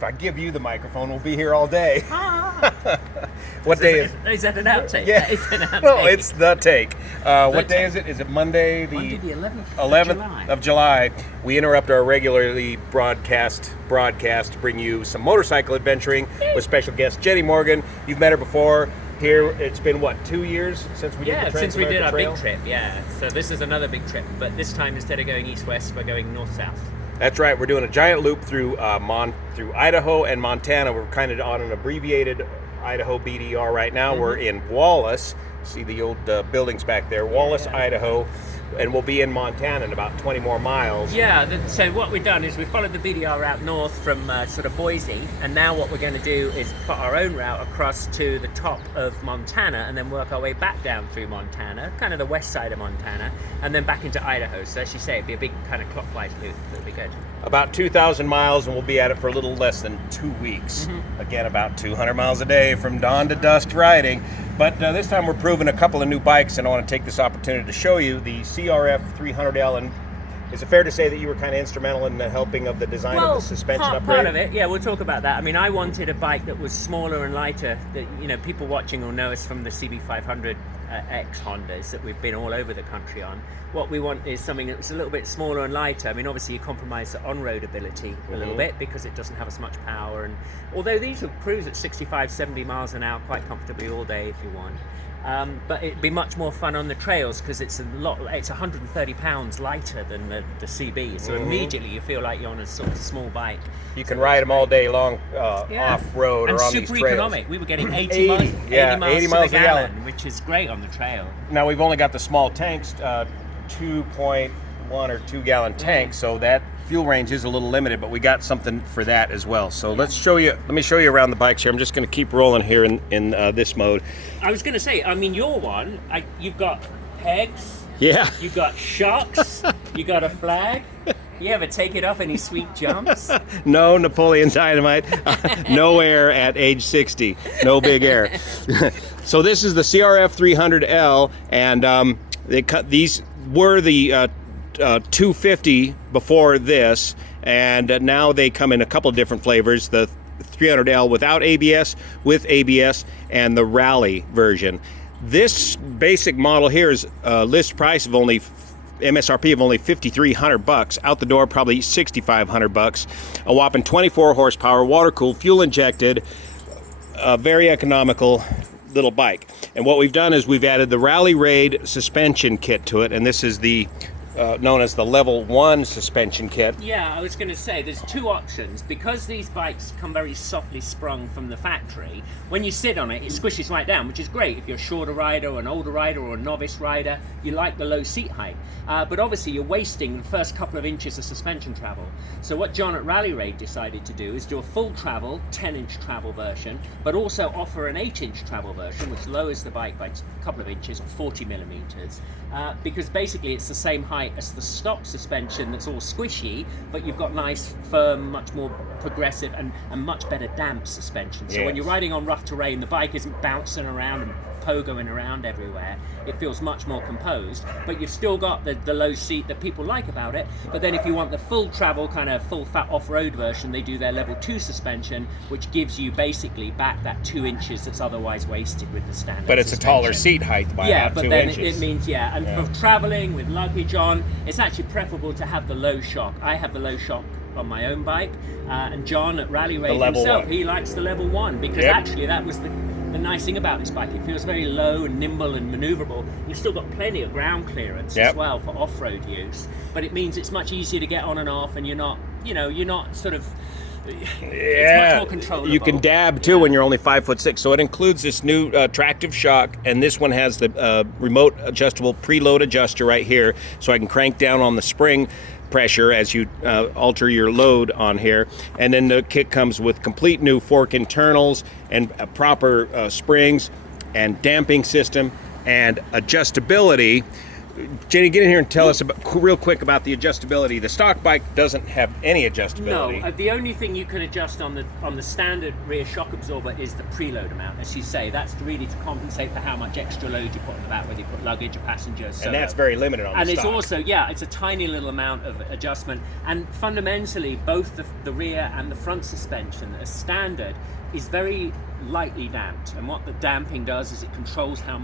if I give you the microphone, we'll be here all day. What is day is that an outtake? Yeah. That is an outtake. No, it's the take. What day is it? Is it Monday the 11th of July? We interrupt our regularly broadcast to bring you some motorcycle adventuring with special guest Jenny Morgan. You've met her before. Here, it's been, what, 2 years since we did the since we did our Trail? big trip, yeah. So this is another big trip, but this time instead of going east-west, we're going north-south. That's right. We're doing a giant loop through Idaho and Montana. We're kind of on an abbreviated Idaho BDR right now. We're in Wallace. See the old buildings back there. Wallace, Idaho. And we'll be in Montana in about 20 more miles. Yeah, so what we've done is we followed the BDR route north from sort of Boise, and now what we're going to do is put our own route across to the top of Montana and then work our way back down through Montana, kind of the west side of Montana, and then back into Idaho. So as you say, it'd be a big kind of clockwise loop. It'll be good. About 2,000 miles, and we'll be at it for a little less than 2 weeks. Again, about 200 miles a day from dawn to dusk riding. But this time we're proving a couple of new bikes, and I want to take this opportunity to show you the CRF 300L. And is it fair to say that you were kind of instrumental in the helping of the design of the suspension upgrade? Part of it, yeah, we'll talk about that. I mean, I wanted a bike that was smaller and lighter. That people watching will know us from the CB500 X Hondas that we've been all over the country on. What we want is something that's a little bit smaller and lighter. I mean, obviously you compromise the on-road ability a little bit because it doesn't have as much power. And although these will cruise at 65, 70 miles an hour quite comfortably all day if you want. But it'd be much more fun on the trails because it's 130 pounds lighter than the CB. So immediately you feel like you're on a sort of small bike. You can ride them all day long off-road or on these trails. And super economic. We were getting 80 miles to the gallon, which is great on the trail. Now we've only got the small tanks, 2.1 or 2 gallon tanks, so that fuel range is a little limited, but we got something for that as well. So let me show you around the bikes here. I'm just going to keep rolling here in this mode. I was going to say, I mean, your one, you've got pegs. Yeah. You've got shocks. You got a flag. You ever take it off any sweet jumps? No Napoleon Dynamite. No air at age 60. No big air. So this is the CRF 300L, and these were the 250 before this, and now they come in a couple of different flavors. The 300L without ABS, with ABS, and the Rally version. This basic model here is list price of only MSRP of only $5,300. Out the door, probably $6,500. A whopping 24 horsepower, water cooled, fuel injected, very economical little bike. And what we've done is we've added the Rally Raid suspension kit to it, and this is the known as the level 1 suspension kit. Yeah, I was going to say there's two options. Because these bikes come very softly sprung from the factory, when you sit on it, it squishes right down, which is great if you're a shorter rider or an older rider or a novice rider. You like the low seat height. But obviously you're wasting the first couple of inches of suspension travel. So what John at Rally Raid decided to do is do a full travel, 10-inch travel version, but also offer an 8-inch travel version, which lowers the bike by a couple of inches, or 40 millimeters, because basically it's the same height as the stock suspension that's all squishy, but you've got nice, firm, much more progressive and much better damp suspension. So when you're riding on rough terrain, the bike isn't bouncing around and pogoing around everywhere. It feels much more composed, but you've still got the low seat that people like about it. But then if you want the full travel, kind of full fat off-road version, they do their level 2 suspension, which gives you basically back that 2 inches that's otherwise wasted with the standard But it's suspension. A taller seat height by about 2 inches. It means, and for traveling with luggage on, it's actually preferable to have the low shock. I have the low shock on my own bike, and John at Rally Raid himself, he likes the level 1 because actually that was the nice thing about this bike. It feels very low and nimble and maneuverable. You've still got plenty of ground clearance as well for off-road use, but it means it's much easier to get on and off, and you're not sort of it's much more controllable. You can dab too when you're only 5'6". So it includes this new tractive shock, and this one has the remote adjustable preload adjuster right here, so I can crank down on the spring pressure as you alter your load on here. And then the kit comes with complete new fork internals and proper springs and damping system and adjustability. Jenny, get in here and tell us real quick about the adjustability. The stock bike doesn't have any adjustability. No, the only thing you can adjust on the standard rear shock absorber is the preload amount, as you say. That's really to compensate for how much extra load you put on the back, whether you put luggage or passengers. And that's very limited on the stock. And it's also, it's a tiny little amount of adjustment. And fundamentally, both the rear and the front suspension as standard is very lightly damped, and what the damping does is it controls how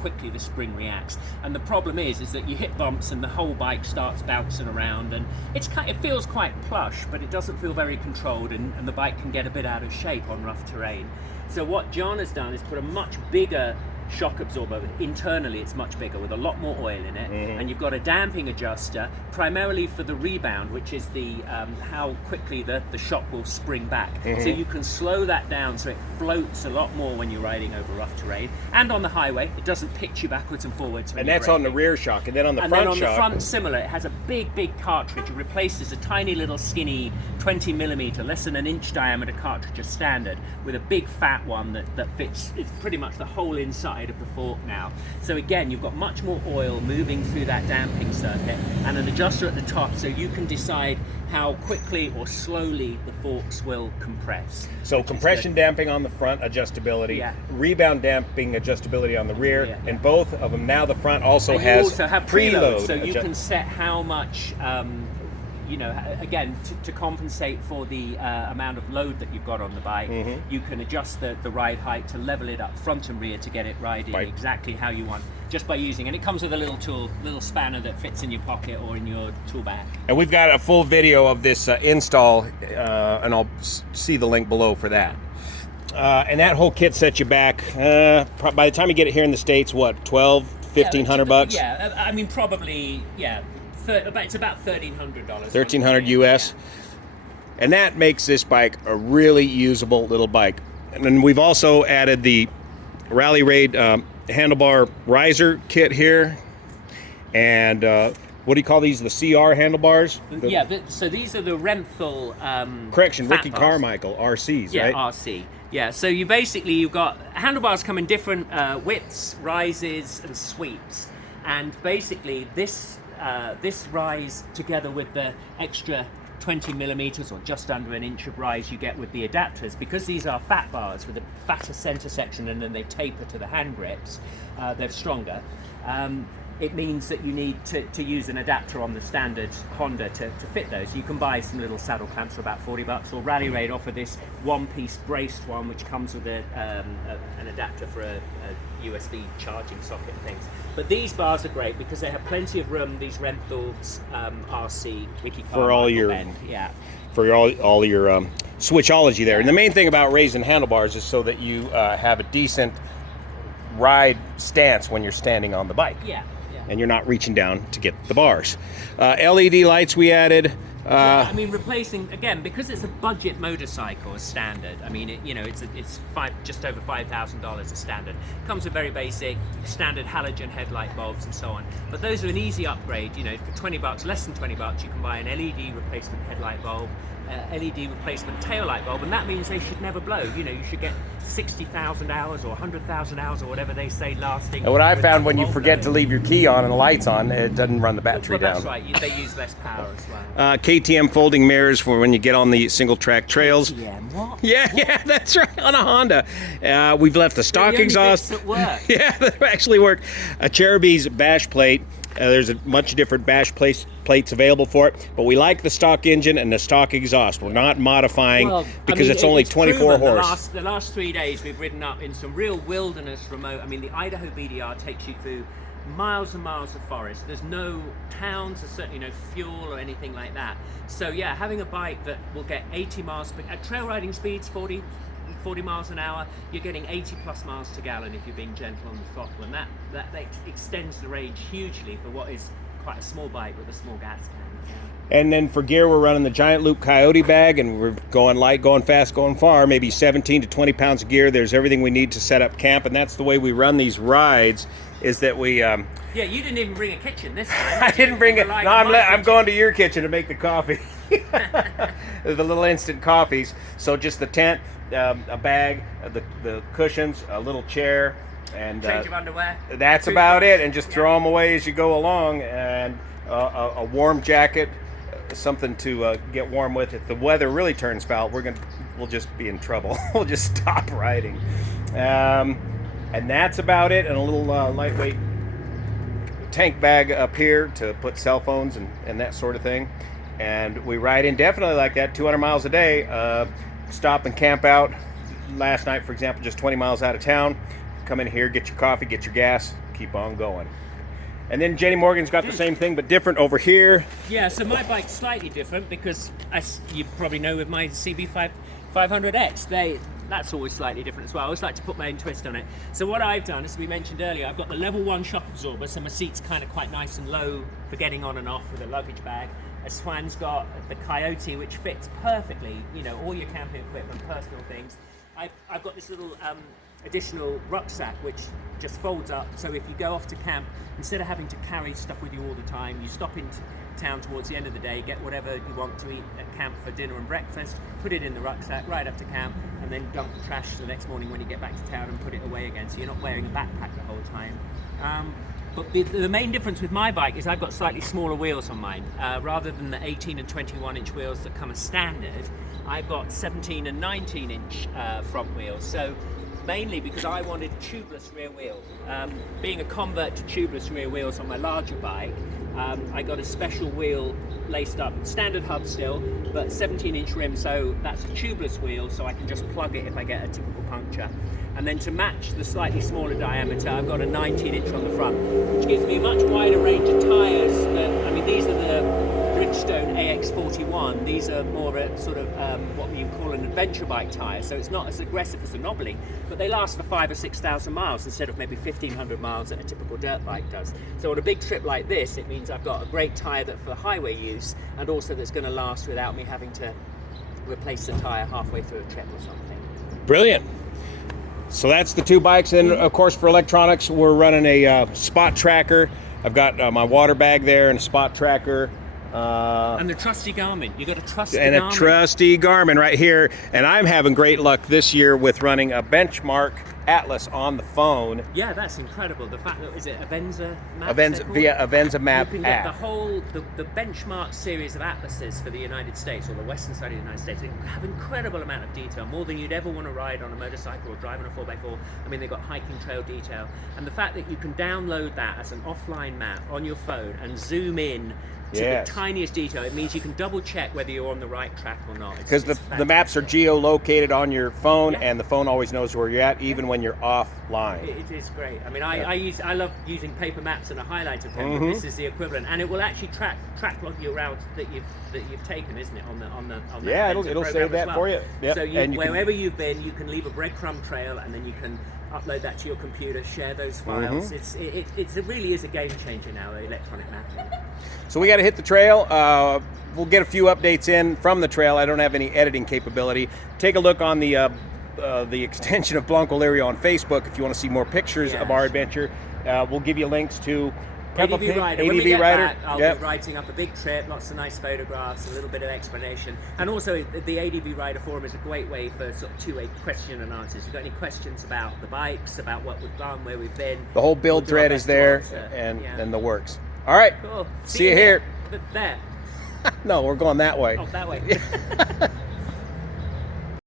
quickly the spring reacts. And the problem is that you hit bumps and the whole bike starts bouncing around, and it feels quite plush, but it doesn't feel very controlled, and the bike can get a bit out of shape on rough terrain. So what John has done is put a much bigger shock absorber. Internally it's much bigger with a lot more oil in it, and you've got a damping adjuster primarily for the rebound, which is the how quickly the shock will spring back. So you can slow that down so it floats a lot more when you're riding over rough terrain, and on the highway it doesn't pitch you backwards and forwards. And that's on the rear shock, and then on the front shock. And then on the front, similar, it has a big cartridge. It replaces a tiny little skinny 20mm, less than an inch diameter cartridge as standard, with a big fat one that fits. It's pretty much the whole inside of the fork now. So again, you've got much more oil moving through that damping circuit, and an adjuster at the top, so you can decide how quickly or slowly the forks will compress. So compression damping on the front, adjustability, rebound damping adjustability on the rear, and both of them now. The front also has you also have preload, so you can set how much again, to compensate for the amount of load that you've got on the bike. You can adjust the ride height to level it up front and rear to get it riding exactly how you want, just by using, and it comes with a little spanner that fits in your pocket or in your tool bag. And we've got a full video of this install, and I'll see the link below for that. And that whole kit sets you back, by the time you get it here in the States, what, $1,200-$1,500 bucks? Yeah, I mean, probably, it's about $1,300. $1,300 US. And that makes this bike a really usable little bike. And then we've also added the Rally Raid Handlebar Riser Kit here. And what do you call these? The CR handlebars? So these are the Renthal correction, Ricky bars. Carmichael, RCs, right? Yeah, RC. Yeah, so you've got handlebars come in different widths, rises, and sweeps. And basically this rise, together with the extra 20mm or just under an inch of rise you get with the adapters, because these are fat bars with a fatter center section and then they taper to the hand grips, they're stronger. It means that you need to use an adapter on the standard Honda to fit those. You can buy some little saddle clamps for about $40, or Rally Raid offer this one-piece braced one which comes with an adapter for a USB charging socket and things. But these bars are great because they have plenty of room, these Renthal's RC Ricky Carmichael for all your bend. For all your switchology there. And the main thing about raising handlebars is so that you have a decent ride stance when you're standing on the bike. And you're not reaching down to get the bars. LED lights we added. I mean, replacing, again, because it's a budget motorcycle as standard. I mean, it's just over $5,000 as standard. Comes with very basic standard halogen headlight bulbs and so on. But those are an easy upgrade. For $20, less than $20, you can buy an LED replacement headlight bulb, LED replacement taillight bulb, and that means they should never blow. You should get 60,000 hours or 100,000 hours or whatever they say lasting. And what I found, when you forget to leave your key on and the lights on, it doesn't run the battery down. That's right. They use less power as well. KTM folding mirrors for when you get on the single track trails. KTM, what? Yeah, that's right, on a Honda. We've left the stock exhaust. That work. Yeah, they actually work. A Cherubi's bash plate. There's a much different bash plates available for it, but we like the stock engine and the stock exhaust. We're not modifying because it's only 24 horse. The last 3 days we've ridden up in some real wilderness remote. I mean, the Idaho BDR takes you through miles and miles of forest. There's no towns, there's certainly no fuel or anything like that. So yeah, having a bike that will get 80 miles per at trail riding speeds, 40 miles an hour, you're getting 80 plus miles to gallon if you're being gentle on the throttle, and that extends the range hugely for what is quite a small bike with a small gas tank. And then for gear, we're running the Giant Loop Coyote bag, and we're going light, going fast, going far, maybe 17 to 20 pounds of gear. There's everything we need to set up camp, and that's the way we run these rides, is that we... Yeah, you didn't even bring a kitchen this time. I didn't bring it. No, I'm going to your kitchen to make the coffee. The little instant coffees. So just the tent, a bag, the cushions, a little chair, And Change of underwear. that's about it, and just throw them away as you go along. And a warm jacket, something to get warm with. If the weather really turns foul, we'll just be in trouble. We'll just stop riding. And that's about it. And a little lightweight tank bag up here to put cell phones and that sort of thing. And we ride indefinitely like that, 200 miles a day. Stop and camp out. Last night, for example, just 20 miles out of town. Come in here, get your coffee, get your gas, keep on going. And then Jenny Morgan's got the same thing, but different over here. Yeah, so my bike's slightly different because, as you probably know with my CB500X, that's always slightly different as well. I always like to put my own twist on it. So what I've done, as we mentioned earlier, I've got the level 1 shock absorber, so my seat's kind of quite nice and low for getting on and off with a luggage bag. Swan's got the Coyote, which fits perfectly, all your camping equipment, personal things. I've got this little additional rucksack which just folds up, so if you go off to camp, instead of having to carry stuff with you all the time, you stop in town towards the end of the day, get whatever you want to eat at camp for dinner and breakfast, put it in the rucksack, ride up to camp, and then dump the trash the next morning when you get back to town and put it away again, so you're not wearing a backpack the whole time. But the main difference with my bike is I've got slightly smaller wheels on mine. Rather than the 18 and 21 inch wheels that come as standard, I've got 17 and 19 inch front wheels. So mainly because I wanted tubeless rear wheel. Being a convert to tubeless rear wheels on my larger bike, I got a special wheel laced up, standard hub still, but 17 inch rim, so that's a tubeless wheel, so I can just plug it if I get a typical puncture. And then to match the slightly smaller diameter, I've got a 19 inch on the front, which gives me a much wider range of tyres. These are the Bridgestone AX41. These are more a sort of what you call an adventure bike tyre, so it's not as aggressive as a knobbly, but they last for 5,000 or 6,000 miles instead of maybe 1,500 miles that a typical dirt bike does. So on a big trip like this, it means I've got a great tyre that for highway use, and also that's going to last without me having to replace the tyre halfway through a trip or something. Brilliant. So that's the two bikes. And of course, for electronics, we're running a spot tracker. I've got my water bag there and a spot tracker. And the trusty Garmin. You got to trust the Garmin. And a trusty Garmin right here. And I'm having great luck this year with running a benchmark atlas on the phone. Yeah, that's incredible. The fact that, is it Avenza Map? Via Avenza Map app. You can app. get the whole, the benchmark series of atlases for the United States, or the western side of the United States. They have incredible amount of detail, more than you'd ever want to ride on a motorcycle or drive on a 4x4. I mean, they've got hiking trail detail. And the fact that you can download that as an offline map on your phone and zoom in to the tiniest detail, it means you can double check whether you're on the right track or not. Because the maps are geolocated on your phone, and the phone always knows where you're at, even when you're offline. It is great. I mean, I love using paper maps and a highlighter pen, but this is the equivalent, and it will actually track your route that you've taken, isn't it? On the yeah, it'll save that for you. Yep. So wherever you've been, you can leave a breadcrumb trail, and then you can upload that to your computer, share those files. It really is a game changer now, the electronic mapping. So we got to hit the trail. We'll get a few updates in from the trail. I don't have any editing capability. Take a look on the extension of Blanco Lirio on Facebook if you want to see more pictures of our adventure. We'll give you links to ADV Rider. ADV When we get Rider. back, I'll be writing up a big trip, lots of nice photographs, a little bit of explanation. And also, the ADV Rider forum is a great way for sort of two-way question and answers. If you've got any questions about the bikes, about what we've done, where we've been, the whole build thread is there, and the works. All right. Cool. See you here. There. No, we're going that way. Oh, that way.